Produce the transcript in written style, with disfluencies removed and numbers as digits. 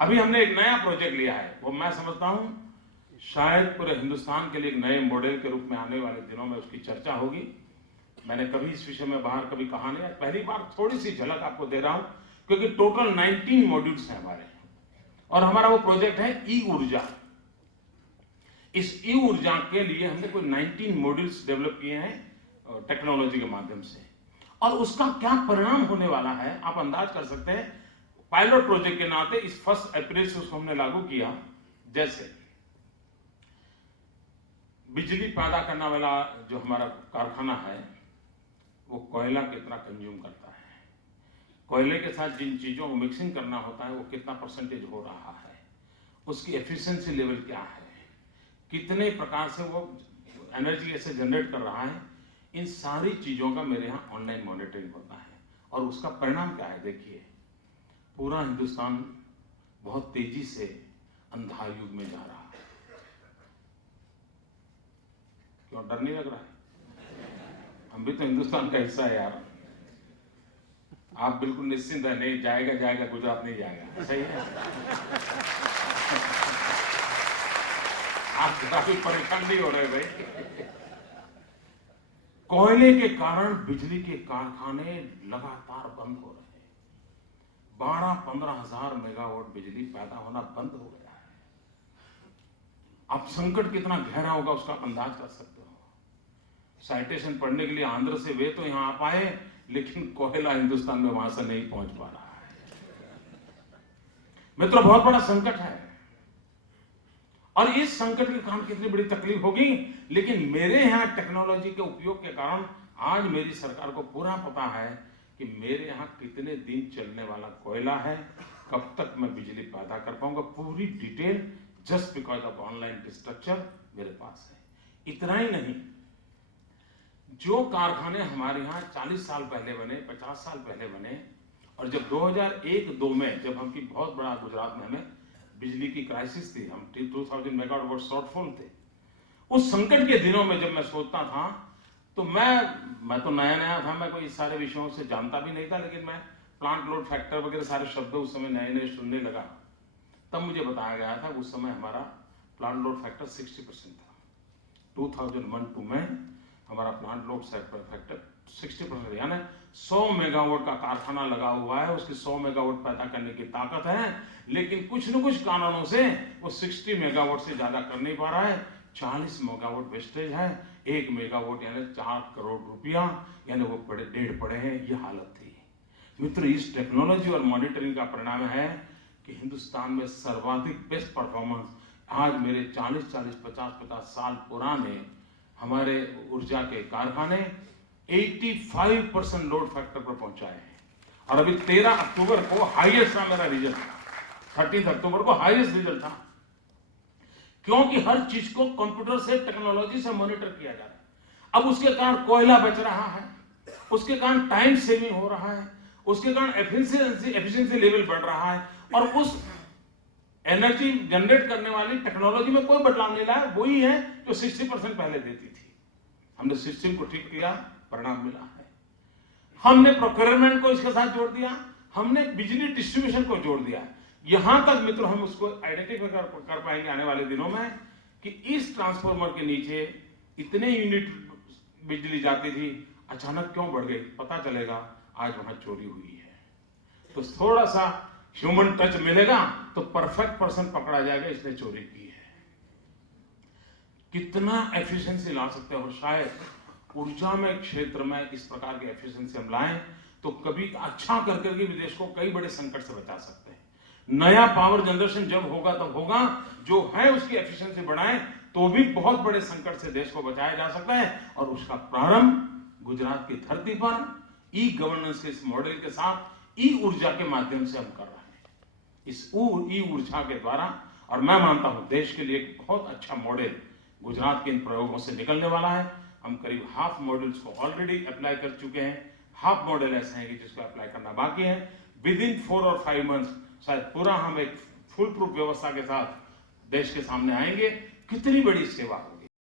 अभी हमने एक नया प्रोजेक्ट लिया है, वो मैं समझता हूं शायद पूरे हिंदुस्तान के लिए एक नए मॉडल के रूप में आने वाले दिनों में उसकी चर्चा होगी। मैंने कभी इस विषय में बाहर कभी कहा नहीं, पहली बार थोड़ी सी झलक आपको दे रहा हूं, क्योंकि टोटल 19 मॉड्यूल्स हैं हमारे, और हमारा वो प्रोजेक्ट है ई ऊर्जा। इस ई ऊर्जा के लिए हमने कोई 19 मॉड्यूल्स डेवलप किए हैं टेक्नोलॉजी के माध्यम से, और उसका क्या परिणाम होने वाला है आप अंदाज कर सकते हैं। पायलट प्रोजेक्ट के नाते इस 1 अप्रैल से उसको हमने लागू किया। जैसे बिजली पैदा करने वाला जो हमारा कारखाना है वो कोयला कितना कंज्यूम करता है, कोयले के साथ जिन चीजों को मिक्सिंग करना होता है वो कितना परसेंटेज हो रहा है, उसकी एफिशिएंसी लेवल क्या है, कितने प्रकार से वो एनर्जी ऐसे जनरेट कर रहा है, इन सारी चीजों का मेरे यहाँ ऑनलाइन मॉनिटरिंग होता है। और उसका परिणाम क्या है, देखिए पूरा हिंदुस्तान बहुत तेजी से अंधार युग में जा रहा है। क्यों डर नहीं लग रहा है? हम भी तो हिंदुस्तान का हिस्सा है यार। आप बिल्कुल निश्चिंत है, नहीं जाएगा जाएगा, गुजरात नहीं जाएगा, सही है। आप काफी परेशान नहीं हो रहे भाई। कोयले के कारण बिजली के कारखाने लगातार बंद हो रहे हैं। 12-15 हजार मेगावाट बिजली पैदा होना बंद हो गया है। अब संकट कितना गहरा होगा उसका अंदाज कर सकते हो। साइटेशन पढ़ने के लिए आंध्र से वे तो यहां आ पाए, लेकिन कोयला हिंदुस्तान में वहां से नहीं पहुंच पा रहा है। मित्रों, बहुत बड़ा संकट है, और इस संकट के कारण कितनी बड़ी तकलीफ होगी, लेकिन मेरे यहां टेक्नोलॉजी के उपयोग के कारण आज मेरी सरकार को पूरा पता है कि मेरे यहां कितने दिन चलने वाला कोयला है, कब तक मैं बिजली पैदा कर पाऊंगा, पूरी detail just because of online infrastructure मेरे पास है। इतना ही नहीं, जो कारखाने हमारे यहाँ 40 साल पहले बने, 50 साल पहले बने, और जब 2001-2 में जब हमकी बहुत बड़ा गुजरात में हमें बिजली की क्राइसिस थी, हम 2000 मेगावाट शॉर्टफॉल थे, उस संकट के दिनों में जब मैं सोचता था तो मैं तो नया नया था, मैं कोई इस सारे विषयों से जानता भी नहीं था, लेकिन मैं प्लांट लोड फैक्टर वगैरह सारे शब्द उस समय नए नए सुनने लगा। तब मुझे बताया गया था उस समय हमारा प्लांट लोड फैक्टर 60% था। 2001-2 में हमारा प्लांट लोड फैक्टर 60%, यानी 100 मेगावाट का कारखाना लगा हुआ है, उसकी 100 मेगावाट पैदा करने की ताकत है, लेकिन कुछ न कुछ कारणों से वो 60 मेगावाट से ज्यादा कर नहीं पा रहा है। 40 मेगावाट वेस्टेज है, 1 मेगावाट यानी 4 करोड़ रुपया, यानी वो डेढ़ पड़े हैं, ये हालत थी। मित्र, इस टेक्नोलॉजी और मॉनिटरिंग का परिणाम है कि हिंदुस्तान में सर्वाधिक बेस्ट परफॉर्मेंस आज मेरे 40-40, 50-50 साल पुराने हमारे ऊर्जा के कारखाने 85% लोड फैक्टर पर पहुंचाए हैं। और अभी 13 अक्टूबर को हाईएस्ट था मेरा रिजल्ट, 30 अक्टूबर को हाईएस्ट रिजल्ट था, क्योंकि हर चीज को कंप्यूटर से, टेक्नोलॉजी से मॉनिटर किया जा रहा है। अब उसके कारण कोयला बच रहा है, उसके कारण टाइम सेविंग हो रहा है, उसके कारण एफिशिएंसी लेवल बढ़ रहा है, और उस एनर्जी जनरेट करने वाली टेक्नोलॉजी में कोई बदलाव नहीं लाया, वही है जो 60% पहले देती थी। हमने सिस्टम को ठीक किया, परिणाम मिला है। हमने प्रोक्योरमेंट को इसके साथ जोड़ दिया, हमने बिजली डिस्ट्रीब्यूशन को जोड़ दिया। यहां तक मित्रों हम उसको आइडेंटिफाई कर पाएंगे आने वाले दिनों में कि इस ट्रांसफार्मर के नीचे इतने यूनिट बिजली जाती थी, अचानक क्यों बढ़ गई, पता चलेगा आज वहां चोरी हुई है। तो थोड़ा सा ह्यूमन टच मिलेगा तो परफेक्ट पर्सन पकड़ा जाएगा, इसने चोरी की है। कितना एफिशिएंसी ला सकते हैं, और शायद ऊर्जा में क्षेत्र में इस प्रकार की एफिशिएंसी हम लाएं तो कभी अच्छा करके भी देश को कई बड़े संकट से बचा सकते हैं। नया पावर जनरेशन जब होगा तब होगा, जो है उसकी एफिशिएंसी बढ़ाएं तो भी बहुत बड़े संकट से देश को बचाया जा सकता है। और उसका प्रारंभ गुजरात की धरती पर ई गवर्नेंस के इस मॉडल के साथ ई ऊर्जा के माध्यम से हम कर रहे हैं, इस ई ऊर्जा के द्वारा। और मैं मानता हूं देश के लिए एक बहुत अच्छा मॉडल गुजरात के इन प्रयोगों से निकलने वाला है। हम करीब हाफ मॉडल्स को ऑलरेडी अप्लाई कर चुके हैं, हाफ मॉडल ऐसे हैं कि जिसको अप्लाई करना बाकी है। विद इन 4 और 5 मंथ्स शायद पूरा हम एक फुल प्रूफ व्यवस्था के साथ देश के सामने आएंगे। कितनी बड़ी सेवा होगी।